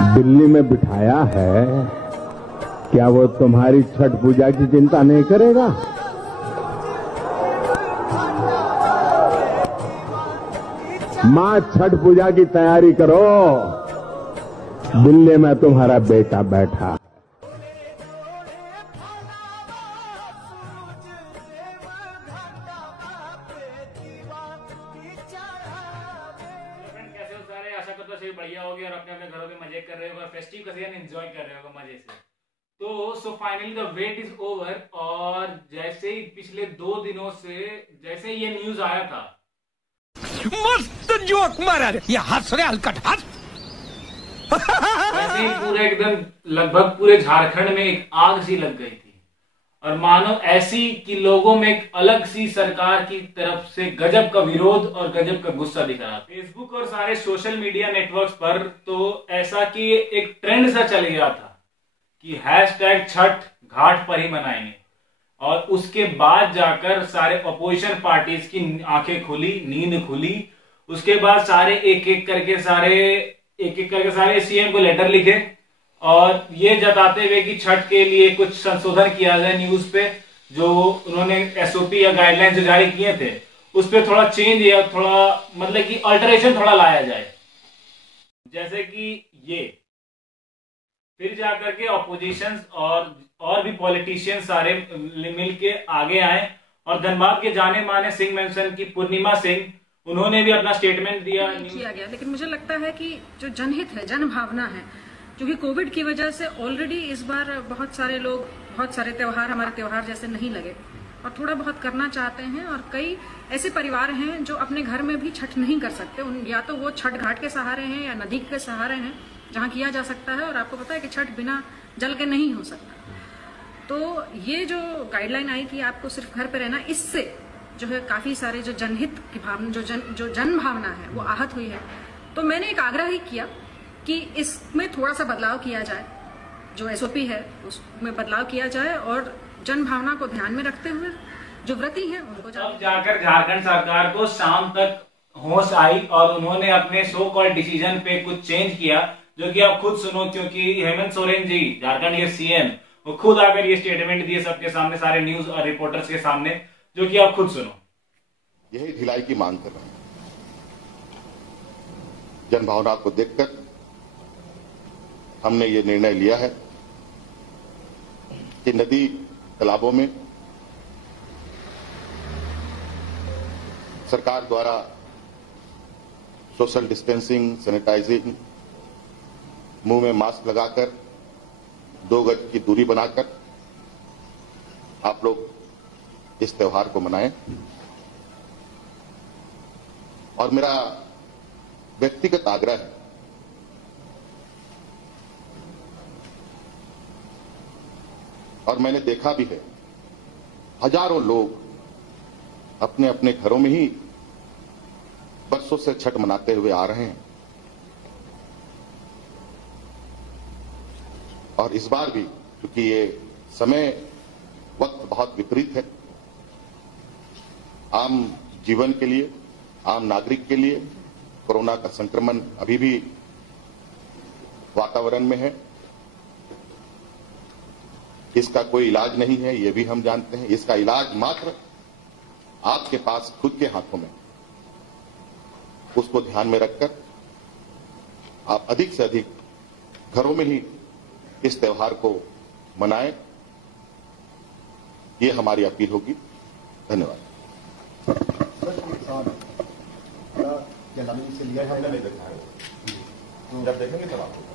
दिल्ली में बिठाया है, क्या वो तुम्हारी छठ पूजा की चिंता नहीं करेगा? मां, छठ पूजा की तैयारी करो, दिल्ली में तुम्हारा बेटा बैठा। आशा करता हूं बढ़िया होगी और अपने अपने घरों में मजे कर रहे हो और फेस्टिव का सीजन एंजॉय कर रहे हो मजे से। तो so finally the wait is over और जैसे ही पिछले 2 दिनों से जैसे ये न्यूज आया था, मस्त जोक मारा रे, ये हंस रहे हलकट हंस। वैसे ही पूरे एकदम लगभग पूरे झारखंड में एक आग सी लग गई थी और मानो ऐसी कि लोगों में एक अलग सी सरकार की तरफ से गजब का विरोध और गजब का गुस्सा दिख रहा। फेसबुक और सारे सोशल मीडिया नेटवर्क्स पर तो ऐसा कि एक ट्रेंड सा चल गया था कि हैशटैग छठ घाट पर ही मनाएंगे और उसके बाद जाकर सारे अपोजिशन पार्टीज की आंखें खुली, नींद खुली। उसके बाद सारे एक एक करके सारे सीएम को लेटर लिखे और ये जताते हुए कि छठ के लिए कुछ संशोधन किया जाए न्यूज पे, जो उन्होंने एसओपी या गाइडलाइन जो जारी किए थे उस पे थोड़ा चेंज या थोड़ा मतलब कि अल्टरेशन थोड़ा लाया जाए। जैसे कि ये फिर जाकर के ऑपोजिशन और भी पॉलिटिशियन सारे मिलके आगे आए और धनबाद के जाने माने सिंह मेंशन की पूर्णिमा सिंह, उन्होंने भी अपना स्टेटमेंट दिया किया गया। लेकिन मुझे लगता है कि जो जनहित है, जन भावना है, क्योंकि कोविड की वजह से ऑलरेडी इस बार बहुत सारे लोग बहुत सारे त्योहार हमारे त्योहार जैसे नहीं लगे और थोड़ा बहुत करना चाहते हैं और कई ऐसे परिवार हैं जो अपने घर में भी छठ नहीं कर सकते। या तो वो छठ घाट के सहारे हैं या नदी के सहारे हैं जहाँ किया जा सकता है और आपको पता है कि छठ बिना जल के नहीं हो सकता। तो ये जो गाइडलाइन आई कि आपको सिर्फ घर पे रहना, इससे जो है काफी सारे जो जनहित की भावना जो जन भावना है वो आहत हुई है। तो मैंने एक आग्रह ही किया कि इसमें थोड़ा सा बदलाव किया जाए, जो एसओपी है उसमें बदलाव किया जाए और जन भावना को ध्यान में रखते हुए जो व्रती हैं उनको जाकर झारखंड सरकार को शाम तक होश आई और उन्होंने अपने सो कॉल्ड डिसीजन पे कुछ चेंज किया, जो कि आप खुद सुनो, क्योंकि हेमंत सोरेन जी झारखंड के सीएम वो खुद आकर ये स्टेटमेंट दिए सबके सामने, सारे न्यूज और रिपोर्टर्स के सामने, जो कि आप खुद सुनो। यही ढिलाई की मांग कर रहे हैं। जनभावना को देखकर हमने ये निर्णय लिया है कि नदी तालाबों में सरकार द्वारा सोशल डिस्टेंसिंग, सैनिटाइजिंग, मुंह में मास्क लगाकर 2 गज की दूरी बनाकर आप लोग इस त्योहार को मनाएं। और मेरा व्यक्तिगत आग्रह है और मैंने देखा भी है, हजारों लोग अपने अपने घरों में ही बरसों से छठ मनाते हुए आ रहे हैं और इस बार भी क्योंकि ये समय वक्त बहुत विपरीत है, आम जीवन के लिए, आम नागरिक के लिए कोरोना का संक्रमण अभी भी वातावरण में है, इसका कोई इलाज नहीं है, ये भी हम जानते हैं। इसका इलाज मात्र आपके पास खुद के हाथों में, उसको ध्यान में रखकर आप अधिक से अधिक घरों में ही इस त्योहार को मनाएं, ये हमारी अपील होगी। धन्यवाद। से लिया है नहीं देखा है, तो जब देखेंगे तब आपको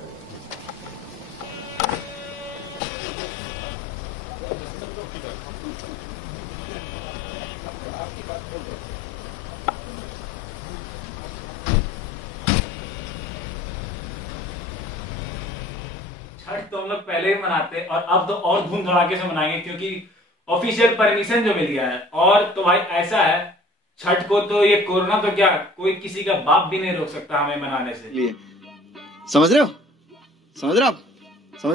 छठ तो हम लोग पहले ही मनाते और अब तो और धूम धड़ाके से मनाएंगे क्योंकि ऑफिशियल परमिशन जो मिल गया है। और तो भाई ऐसा है, छठ को तो ये कोरोना तो क्या कोई किसी का बाप भी नहीं रोक सकता हमें मनाने से। समझ रहे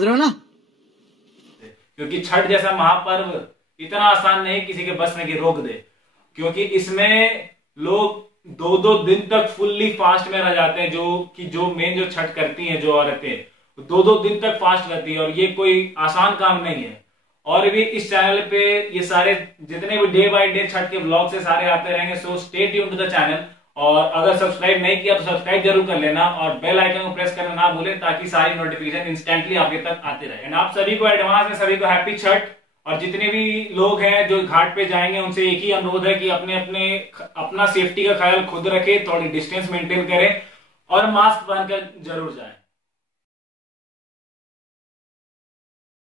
हो ना? क्योंकि छठ जैसा महापर्व इतना आसान नहीं किसी के बस में कि रोक दे, क्योंकि इसमें लोग 2-2 दिन तक फुल्ली फास्ट में रह जाते हैं, जो मेन जो छठ करती हैं जो औरतें, 2-2 दिन तक फास्ट रहती है और ये कोई आसान काम नहीं है। और भी इस चैनल पे ये सारे जितने भी डे बाय डे छठ के व्लॉग से सारे आते रहेंगे। So stay tuned to the channel, और अगर सब्सक्राइब नहीं किया तो सब्सक्राइब जरूर कर लेना और बेल आइकन को प्रेस करना ना भूलें ताकि सारी नोटिफिकेशन इंस्टेंटली आपके तक आते रहे। एंड आप सभी को एडवांस में सभी को हैप्पी छठ। और जितने भी लोग हैं जो घाट पे जाएंगे उनसे एक ही अनुरोध है कि अपना सेफ्टी का ख्याल खुद रखें, थोड़ी डिस्टेंस मेंटेन करें और मास्क पहनकर जरूर जाएं।